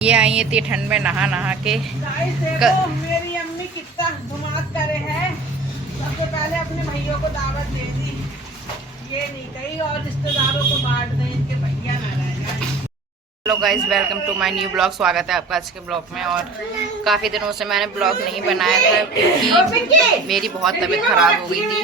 ये आई इतनी ठंड में नहा नहा के। मेरी अम्मी कितना धुमात करे है। सबसे पहले अपने भैया को दावत दे दी, ये नहीं कही और रिश्तेदारों को बांट दें, इनके भैया ना रह जाए। Hello guys, welcome to my new blog. स्वागत है आपका आज के ब्लॉग में। और काफ़ी दिनों से मैंने ब्लॉग नहीं बनाया था क्योंकि मेरी बहुत तबीयत ख़राब हो गई थी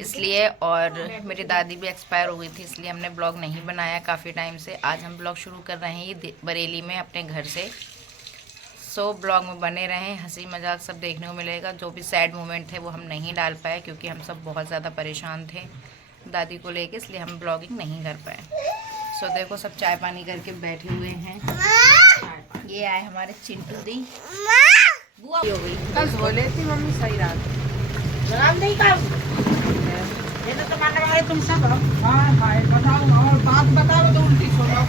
इसलिए, और मेरी दादी भी एक्सपायर हो गई थी, इसलिए हमने ब्लॉग नहीं बनाया काफ़ी टाइम से। आज हम ब्लॉग शुरू कर रहे हैं ये बरेली में अपने घर से। सो ब्लॉग में बने रहें, हंसी मजाक सब देखने को मिलेगा। जो भी सैड मोमेंट थे वो हम नहीं डाल पाए क्योंकि हम सब बहुत ज़्यादा परेशान थे दादी को लेके, इसलिए हम ब्लॉगिंग नहीं कर पाए। सो देखो सब चाय पानी करके बैठे हुए हैं। ये आए हमारे चिंटू दी। बुआ हो गई कल बोले थी मम्मी सही रात नहीं कर ये तो मानने वाले तुम सब हो। हाँ भाई बताओ, और बात बताओ तो उल्टी सुनो,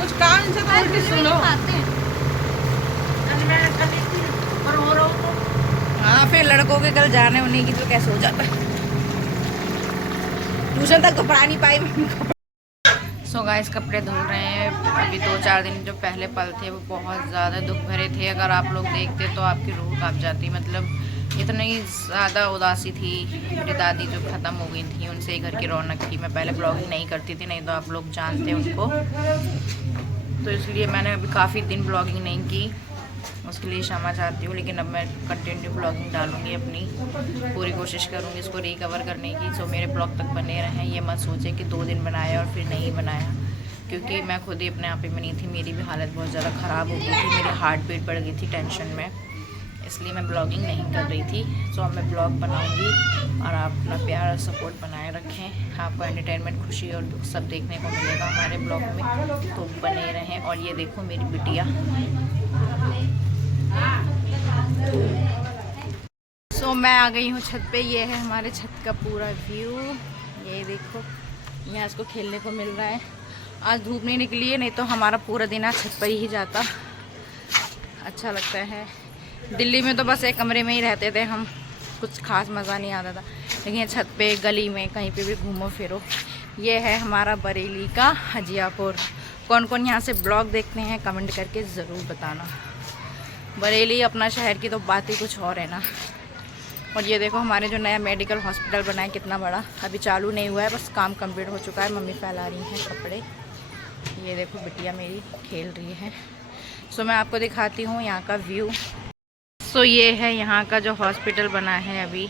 कुछ काम से तो उल्टी सुनो। हाँ, फिर लड़कों के कल जाने उन्हीं की तो कैसे हो जाता है। ट्यूशन तक कपड़ा नहीं पाई। सो गाइस कपड़े धुल रहे हैं। अभी 2-4 दिन जो पहले पल थे वो बहुत ज़्यादा दुख भरे थे। अगर आप लोग देखते तो आपकी रूह कांप जाती। मतलब इतनी ज़्यादा उदासी थी। मेरी दादी जो ख़त्म हो गई थी, उनसे ही घर की रौनक थी। मैं पहले ब्लॉगिंग नहीं करती थी, नहीं तो आप लोग जानते उनको, तो इसलिए मैंने अभी काफ़ी दिन ब्लॉगिंग नहीं की। उसके लिए क्षमा चाहती हूँ, लेकिन अब मैं कंटिन्यू ब्लॉगिंग डालूंगी। अपनी पूरी कोशिश करूँगी इसको रिकवर करने की। सो मेरे ब्लॉग तक बने रहें। ये मत सोचें कि 2 दिन बनाया और फिर नहीं बनाया, क्योंकि मैं खुद ही अपने आप ही में नहीं थी। मेरी भी हालत बहुत ज़्यादा ख़राब हो गई थी, मेरी हार्ट बीट बढ़ गई थी टेंशन में, इसलिए मैं ब्लॉगिंग नहीं कर रही थी। सो अब मैं ब्लॉग बनाऊँगी और आप अपना प्यार और सपोर्ट बनाए रखें। आपको एंटरटेनमेंट, खुशी और दुख सब देखने को मिलेगा हमारे ब्लॉग में, तो बने रहें। और ये देखो मेरी बिटिया। सो मैं आ गई हूँ छत पे। ये है हमारे छत का पूरा व्यू। ये देखो यहाँ इसको खेलने को मिल रहा है। आज धूप नहीं निकली है, नहीं तो हमारा पूरा दिन आज छत पर ही जाता। अच्छा लगता है। दिल्ली में तो बस एक कमरे में ही रहते थे हम, कुछ खास मज़ा नहीं आता था, लेकिन छत पे, गली में, कहीं पे भी घूमो फिरो। ये है हमारा बरेली का हजियापुर। कौन कौन यहाँ से ब्लॉग देखते हैं कमेंट करके ज़रूर बताना। बरेली अपना शहर की तो बात ही कुछ और है ना। और ये देखो हमारे जो नया मेडिकल हॉस्पिटल बना है कितना बड़ा, अभी चालू नहीं हुआ है, बस काम कंप्लीट हो चुका है। मम्मी फैला रही हैं कपड़े। ये देखो बिटिया मेरी खेल रही है। सो मैं आपको दिखाती हूँ यहाँ का व्यू। सो ये है यहाँ का जो हॉस्पिटल बना है अभी।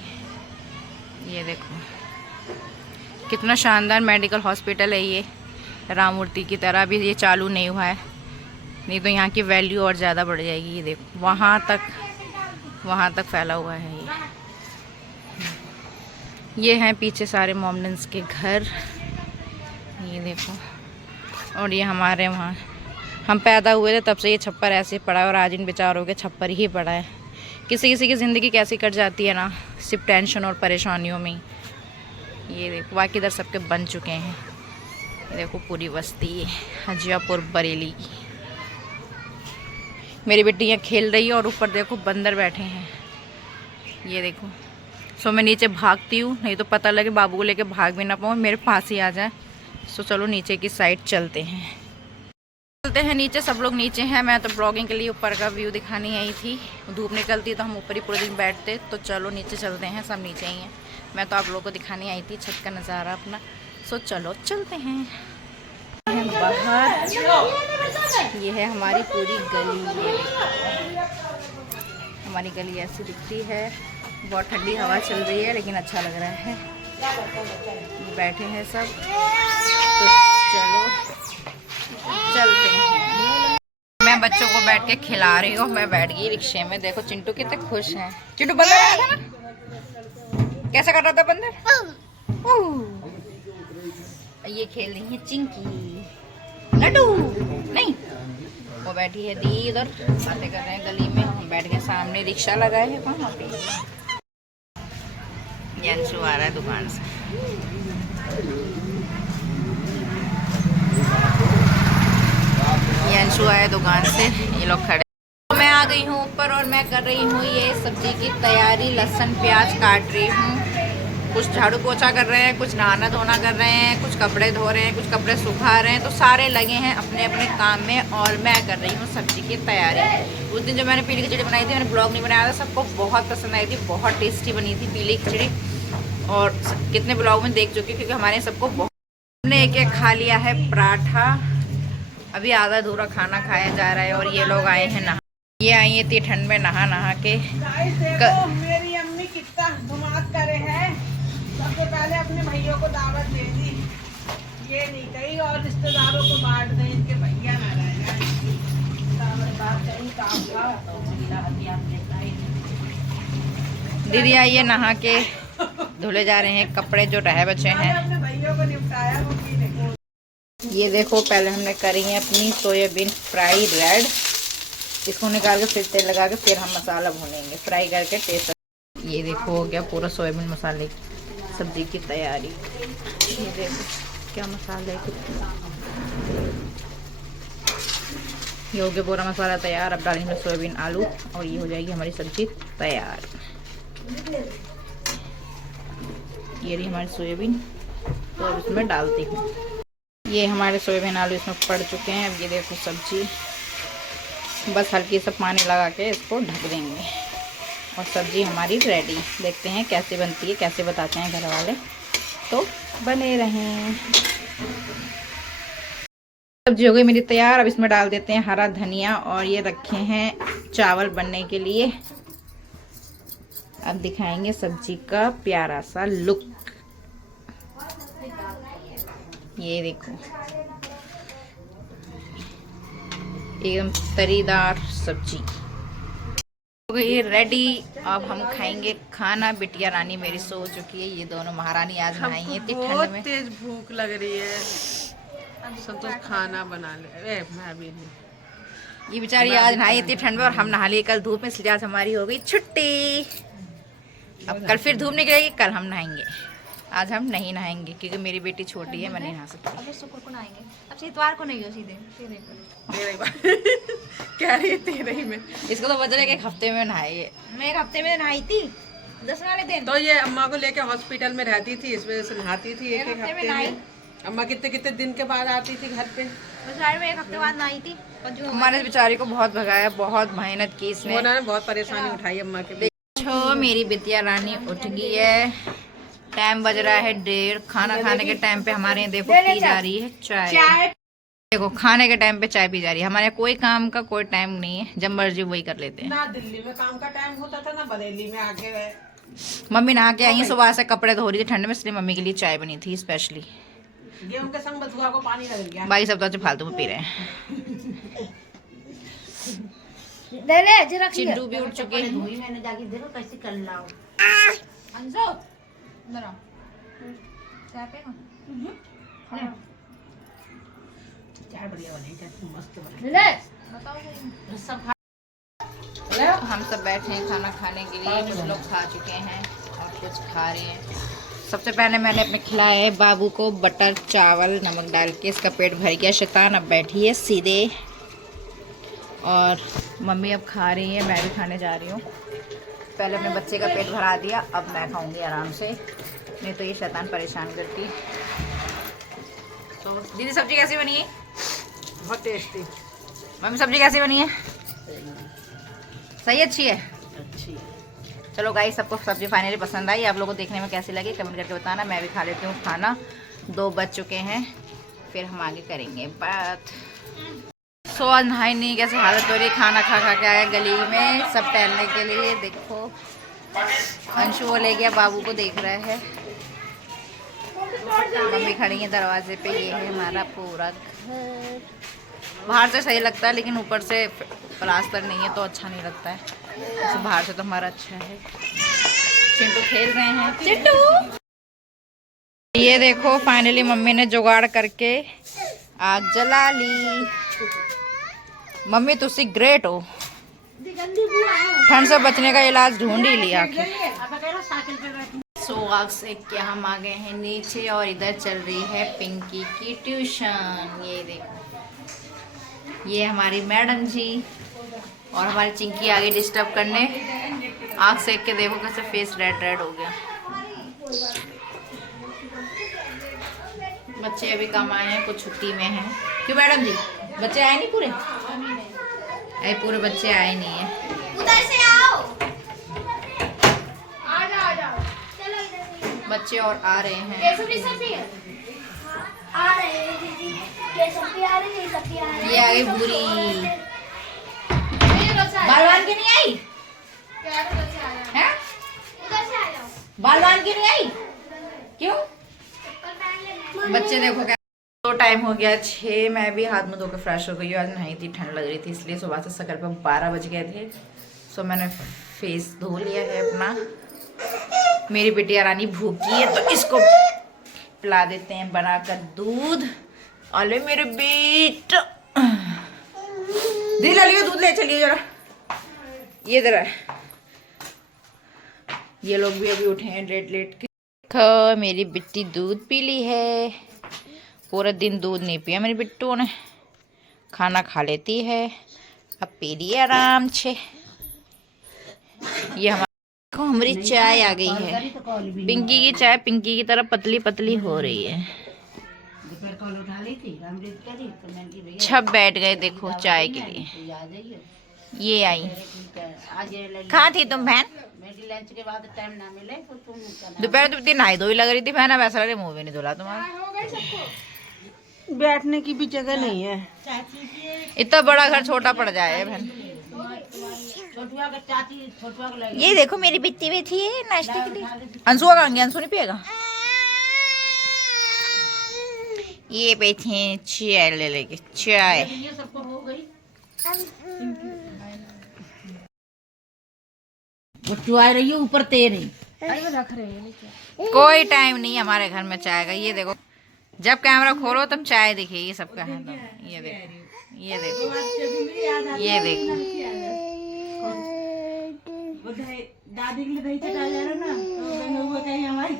ये देखो कितना शानदार मेडिकल हॉस्पिटल है ये, राममूर्ति की तरह। अभी ये चालू नहीं हुआ है, नहीं तो यहाँ की वैल्यू और ज़्यादा बढ़ जाएगी। ये देखो वहाँ तक फैला हुआ है ये हैं पीछे सारे मोमडन्स के घर। ये देखो, और ये हमारे वहाँ हम पैदा हुए थे तब से ये छप्पर ऐसे पड़ा है, और आज इन बेचारों के छप्पर ही पड़ा है। किसी किसी की ज़िंदगी कैसी कट जाती है ना, सिर्फ टेंशन और परेशानियों में। ये देखो बाकी इधर सबके बन चुके हैं। ये देखो पूरी बस्ती हजियापुर बरेली की। मेरी बेटी यहाँ खेल रही है और ऊपर देखो बंदर बैठे हैं। ये देखो। सो मैं नीचे भागती हूँ, नहीं तो पता लगे बाबू को लेके भाग भी ना पाऊँ, मेरे पास ही आ जाए। सो चलो नीचे की साइड चलते हैं नीचे। सब लोग नीचे हैं, मैं तो ब्लॉगिंग के लिए ऊपर का व्यू दिखाने आई थी। धूप निकलती तो हम ऊपर ही पूरे दिन बैठते। तो चलो नीचे चलते हैं, सब नीचे ही हैं। मैं तो आप लोगों को दिखाने आई थी छत का नज़ारा अपना। सो चलो चलते हैं बाहर। ये है हमारी पूरी गली। हमारी गली ऐसी दिखती है। बहुत ठंडी हवा चल रही है, लेकिन अच्छा लग रहा है। बैठे हैं सब, तो चलो चलते हैं। मैं बच्चों को बैठ के खिला रही हूँ। मैं बैठ गई रिक्शे में। देखो चिंटू कितने खुश हैं। चिंटू बंदर आया था ना, कैसा कर रहा था बंदर। ये खेल रही है चिंकी, लड्डू नहीं। वो बैठी है दी इधर, बातें कर रहे हैं गली में। हम बैठ गए सामने, रिक्शा लगाए हैं वहाँ पे। यंशु आ रहा है दुकान से। यंशु आया दुकान से, ये लोग खड़े। तो मैं आ गई हूँ ऊपर और मैं कर रही हूँ ये सब्जी की तैयारी। लहसुन प्याज काट रही हूँ। कुछ झाड़ू पोछा कर रहे हैं, कुछ नहाना धोना कर रहे हैं, कुछ कपड़े धो रहे हैं, कुछ कपड़े सुखा रहे हैं। तो सारे लगे हैं अपने अपने काम में और मैं कर रही हूँ सब्जी की तैयारी। उस दिन जो मैंने पीली खिचड़ी बनाई थी, मैंने ब्लॉग नहीं बनाया था, सबको बहुत पसंद आई थी, बहुत टेस्टी बनी थी पीली खिचड़ी। और कितने ब्लॉग में देख चुकी, क्योंकि हमारे सबको बहुत, हमने एक एक खा लिया है पराठा। अभी आधा अधूरा खाना खाया जा रहा है। और ये लोग आए हैं नहा, ये आई है इतनी ठंड में नहा के। मेरी अम्मी कितना धुमात करे है। सबसे पहले अपने भैया को दावत दे दी, ये नहीं कही, और रिश्तेदारों को बांट दें, इनके भैया ना रह जाए। दीदी आई है नहा के, धुले जा रहे हैं कपड़े जो रह बचे हैं। अपने भैया को निपटाया। ये देखो, पहले हमने करी है अपनी सोयाबीन फ्राई रेड। इसको निकाल के फिर तेल लगा के फिर हम मसाला भूनेंगे, फ्राई करके टेस्ट। ये देखो हो गया पूरा सोयाबीन मसाले सब्जी की तैयारी। ये देखो क्या मसाला है, ये हो गया पूरा मसाला तैयार। अब डालेंगे सोयाबीन आलू और ये हो जाएगी हमारी सब्जी तैयार। ये रही हमारी सोयाबीन, तो अब इसमें डालती हूँ। ये हमारे सोयाबीन आलू इसमें पड़ चुके हैं। अब ये देखो सब्जी, बस हल्की सा पानी लगा के इसको ढक देंगे और सब्जी हमारी रेडी। देखते हैं कैसे बनती है, कैसे बताते हैं घर वाले, तो बने रहें। सब्जी हो गई मेरी तैयार। अब इसमें डाल देते हैं हरा धनिया और ये रखे हैं चावल बनने के लिए। अब दिखाएंगे सब्जी का प्यारा सा लुक। ये देखो एकदम तरीदार सब्जी हो गई रेडी। अब हम खाएंगे खाना। बिटिया रानी मेरी सो चुकी है, ये दोनों महारानी आज नहाई है इतनी ठंड में। तेज भूख लग रही है, सब तो खाना बना ले। मैं भी नहीं, ये बेचारी आज नहाई इतनी ठंड में और हम नहा लिए कल धूप में, इसलिए आज हमारी हो गई छुट्टी। अब कल फिर धूप निकलेगी, कल हम नहाएंगे। आज हम नहीं नहाएंगे क्योंकि मेरी बेटी छोटी है, मैं नहीं नहा सकती। अब शुक्र को नहाएंगे, अब इतवार को नहीं हो, सीधे कह रही थी में। इसको तो बच रहा है कि एक हफ्ते में नहाएंगे। मैं एक हफ्ते में नहाई थी 10 वाले दिन। तो ये अम्मा को लेके हॉस्पिटल में रहती थी, इस वजह से नहाती थी एक हफ्ते हफ्ते में। अम्मा कितने कितने दिन के बाद आती थी घर पे। में एक हफ्ते बाद नहाई थी। हमारे बेचारी को बहुत भगाया, बहुत मेहनत की इसने। उन्होंने बहुत परेशानी उठाई अम्मा के। देखो मेरी बिटिया रानी उठ गई है। टाइम बज रहा है 1:30। खाना खाने के टाइम पे हमारे यहाँ देखो पी जा रही है चाय। देखो खाने के टाइम पे चाय पी जा रही है। हमारे यहाँ कोई काम का कोई टाइम नहीं है, जब मर्जी वही कर लेते हैं। ना दिल्ली में काम का टाइम होता था, ना बरेली में आके। मम्मी नहा के आई सुबह से, कपड़े धो रही थी ठंड में, इसलिए मम्मी के लिए चाय बनी थी स्पेशली। गेहूं के संग बथुआ को पानी लग गया। बाकी सब तो फालतू में पी रहे हैं। चिंटू भी उठ चुके हैं। मैंने जाके देखो कैसे कर लाओ। चाय बढ़िया बनी, मस्त बनी। हम सब बैठे हैं खाना खाने के लिए। कुछ लोग खा चुके हैं और कुछ खा रहे हैं। सबसे पहले मैंने अपने खिलाया है बाबू को बटर चावल नमक डाल के, इसका पेट भर गया। शैतान अब बैठी है सीधे और मम्मी अब खा रही है, मैं भी खाने जा रही हूँ। पहले अपने बच्चे का पेट भरा दिया, अब मैं खाऊंगी आराम से, नहीं तो ये शैतान परेशान करती। तो दीदी सब्जी कैसी बनी है? बहुत टेस्टी। मम्मी सब्जी कैसी बनी है? सही अच्छी है। अच्छी। चलो गाइस, सबको सब्जी फाइनली पसंद आई। आप लोगों को देखने में कैसी लगी कमेंट करके बताना। मैं भी खा लेती हूँ खाना, 2 बज चुके हैं, फिर हम आगे करेंगे बात। सो आज नहाई नहीं, कैसे हालत हो रही। खाना खा खा के आया गली में सब टहलने के लिए। देखो अंशु वो ले गया, बाबू को देख रहा है। मम्मी खड़ी है दरवाजे पे। ये है हमारा पूरा घर। बाहर से सही लगता है लेकिन ऊपर से प्लास्टर नहीं है तो अच्छा नहीं लगता है। तो बाहर से तो हमारा अच्छा है। चिंटू खेल रहे हैं। चिंटू ये देखो फाइनली मम्मी ने जुगाड़ करके आग जला ली। मम्मी तुसी ग्रेट हो, ठंड से बचने का इलाज ढूंढ ही लिया आखिर। सो आग से क्या हम आ गए हैं नीचे और इधर चल रही है पिंकी की ट्यूशन। ये देखो ये हमारी मैडम जी और हमारी चिंकी आ गई डिस्टर्ब करने। आग सेक के देखो कैसे फेस रेड रेड हो गया। बच्चे अभी कम आए हैं, कुछ छुट्टी में हैं। क्यों मैडम जी, बच्चे आए नहीं पूरे? अरे पूरे बच्चे आए नहीं है। उधर से आओ। आ जाओ चलो इधर से। बच्चे और आ रहे हैं। आ रहे हैं दीदी, केसरी आ रही है, सभी आ रहे हैं। ये आ गई पूरी। बालवान की नहीं आई है? उधर से आ जाओ। बालवान की नहीं आई क्यों? बच्चे देखो क्या। तो टाइम हो गया 6। मैं भी हाथ मुंह धोकर फ्रेश हो गई हूँ। आज नहाई थी, ठंड लग रही थी, इसलिए सुबह से शक्ल पे 12 बज गए थे। सो मैंने फेस धो लिया है अपना। मेरी बिटिया रानी भूखी है तो इसको पिला देते हैं बनाकर दूध। अले मेरे बेट, दिल लियो दूध ले चलिए जरा। ये जरा, ये लोग भी अभी उठे हैं लेट लेट के। देखो मेरी बिट्टी दूध पी ली है। पूरा दिन दूध नहीं पिया मेरी बिट्टू ने। खाना खा लेती है, अब पी लिए आराम से। ये हमारी चाय आ गई है। पिंकी की चाय पिंकी की तरह पतली पतली हो रही है। छप बैठ गए देखो चाय के लिए। ये आई। कहाँ थी तुम बहन? लंच के बाद टाइम ना मिले तो तुम दोपहर तो इतनी नहाई धोई लग रही थी बहन, अब ऐसा लग रहा मुंह भी नहीं धुला तुम्हारा। बैठने की भी जगह नहीं है। इतना बड़ा घर छोटा पड़ जाए बहन। छोटुआ का चाची, छोटुआ को लगे। ये देखो मेरी बिट्टी बैठी है नाश्ते के लिए। अंशुआ कहाँ गया? अंशु नहीं पिएगा। ये बैठे हैं चाय ले लेके। चाय ये सबको हो गई। बच्चू आ रही है ऊपर तेरे। कोई टाइम नहीं हमारे घर में चाय का। ये देखो जब कैमरा खोलो तब चाय दिखेगी सबका है। तो ये देखो, ये देखो, ये देखो। दादी के लिए दही चटा जा रहा ना, तो कहीं हमारी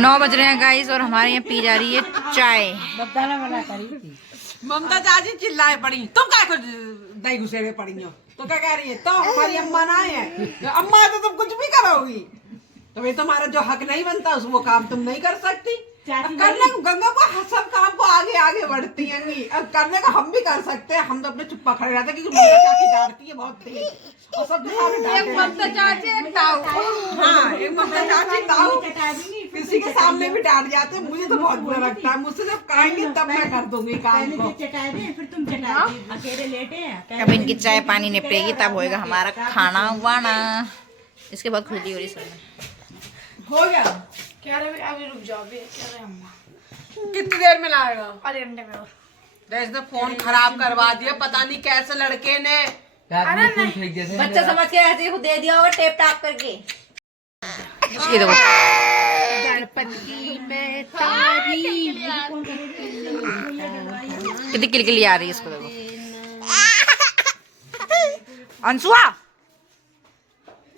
9 बज रहे हैं गाइस और हमारे यहाँ पी जा रही है चाय। बब्दाना वाला करी थी। ममता चाची चिल्लाए पड़ी, तुम क्या दही घुसेड़े पड़ी हो? तो क्या कह रही है? तो हमारी अम्मा ना है, तो अम्मा तो तुम कुछ भी करोगी, तो ये तुम्हारा जो हक नहीं बनता उस वो काम तुम नहीं कर सकती। करने को गंगा को सब काम को आगे आगे बढ़ती हैं। अब करने का हम भी कर सकते हैं। हम तो अपने चुप्पा खड़े रहते हैं क्योंकि ममता चाची डांटती है बहुत तेज और सबके सामने एक ममता चाची एक ताऊ। हाँ, एक ममता चाची ताऊ किसी के सामने भी डांट जाते हैं। मुझे तो बहुत बुरा लगता है। मुझसे जब कहेंगे तब मैं कर दूंगी काम को। फिर तुम अकेले लेटे हैं। अब इनकी चाय पानी निपटेगी तब होएगा हमारा खाना वाना। इसके बाद खुली हो रही सब हो गया। कह रहे अभी रुक जाओ, अभी कह रहे अम्मा कितनी देर में लाएगा? अरे घंटे में और। इसने फोन खराब करवा दिया, पता नहीं कैसे लड़के ने। अरे नहीं, बच्चा समझ के ऐसे ही दे दिया होगा टेप टाप करके। ये देखो गणपति में तारी कितनी किलकिली आ रही है इसको देखो। अंशुआ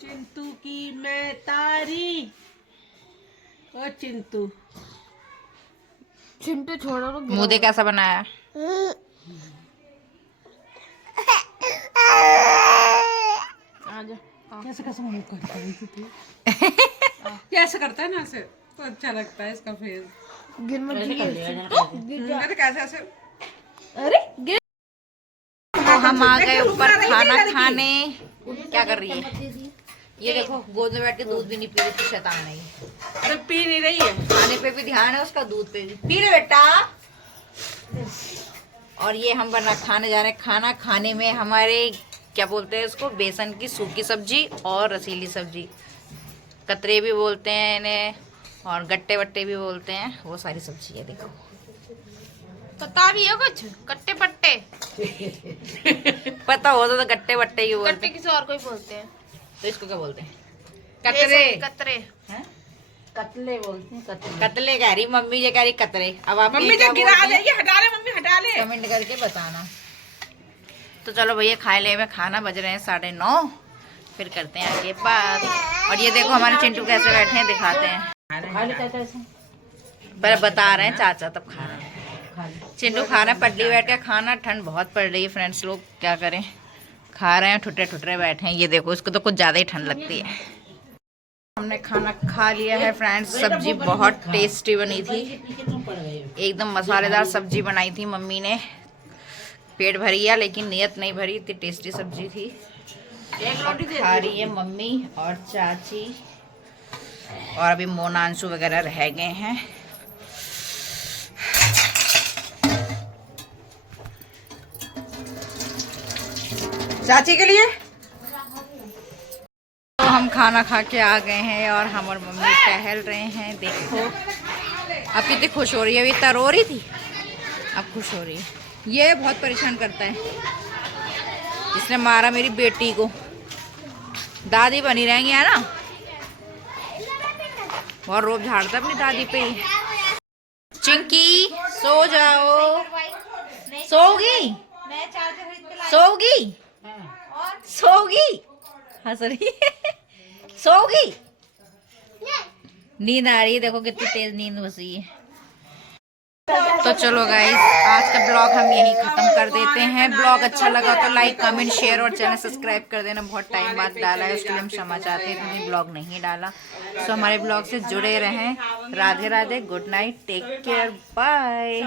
चिंटू की मैं तारी। ओ चिंटू, चिंटू छोड़ो तो मुँह दे कैसा बनाया। कैसे कैसे मुंह करता है तू? कैसे करता है ना ऐसे तो अच्छा लगता है इसका फेस। गिर मत अरे कैसे ऐसे। अरे गिर। तो हम आ गए ऊपर खाना खाने। क्या कर रही है? ये देखो गोद में बैठ के दूध भी नहीं पी रही थी शैतान नहीं। अरे पी नहीं रही है। खाने पे भी ध्यान है उसका, दूध पे भी। पी ले बेटा। और ये हम बना खाने जा रहे हैं। खाना खाने में हमारे क्या बोलते हैं इसको, बेसन की सूखी सब्जी और रसीली सब्जी, कतरे भी बोलते हैं इन्हें और गट्टे वट्टे भी बोलते हैं। वो सारी सब्जी है देखो। पता भी है कुछ कट्टे पट्टे? पता हो तो गट्टे वट्टे ही बोलते कट्टे हैं। किसी और को ही बोलते हैं। तो इसको क्या बोलते हैं? कतरे। कतरे। हैं? कतले बोलते हैं। कतले। कतले कह रही मम्मी, ये कह रही कतरे। अब आप मम्मी जो गिरा देगी, हटा ले मम्मी, हटा ले। कमेंट करके बताना। तो चलो भैया खा ले में खाना। बज रहे हैं 9:30। फिर करते हैं आगे बात। और ये देखो हमारे चिंटू कैसे बैठे हैं, दिखाते हैं। पर बता रहे हैं चाचा तब खा रहे हैं। चिंटू खा रहे हैं पटली बैठ के खाना। ठंड बहुत पड़ रही है फ्रेंड्स, लोग क्या करें, खा रहे हैं ठुटरे ठुटरे बैठे हैं। ये देखो इसको तो कुछ ज़्यादा ही ठंड लगती है। हमने खाना खा लिया है फ्रेंड्स। सब्जी बहुत टेस्टी बनी थी, एकदम मसालेदार सब्जी बनाई थी मम्मी ने। पेट भर गया लेकिन नियत नहीं भरी, इतनी टेस्टी सब्जी थी। खा रही है मम्मी और चाची, और अभी मोनांशु वगैरह रह गए हैं। चाची के लिए तो हम खाना खा के आ गए हैं और हम और मम्मी टहल रहे हैं। देखो अब कितनी खुश हो रही है, अभी इतना रो रही थी, अब खुश हो रही है। ये बहुत परेशान करता है, इसने मारा मेरी बेटी को। दादी बनी रहेंगी है ना, बहुत रोब झाड़ता अपनी दादी पे। चिंकी सो जाओ, सोगी सोगी सोगी, हंस रही है। सोगी, नींद आ रही है, देखो कितनी तेज नींद घुसी है। तो चलो गाइस, आज का ब्लॉग हम यहीं खत्म कर देते हैं। ब्लॉग अच्छा लगा तो लाइक कमेंट शेयर और चैनल सब्सक्राइब कर देना। बहुत टाइम बाद डाला है, उसके लिए हम क्षमा चाहते हैं क्योंकि ब्लॉग नहीं डाला। सो हमारे ब्लॉग से जुड़े रहें। Radhe Radhe, good night, take care, bye.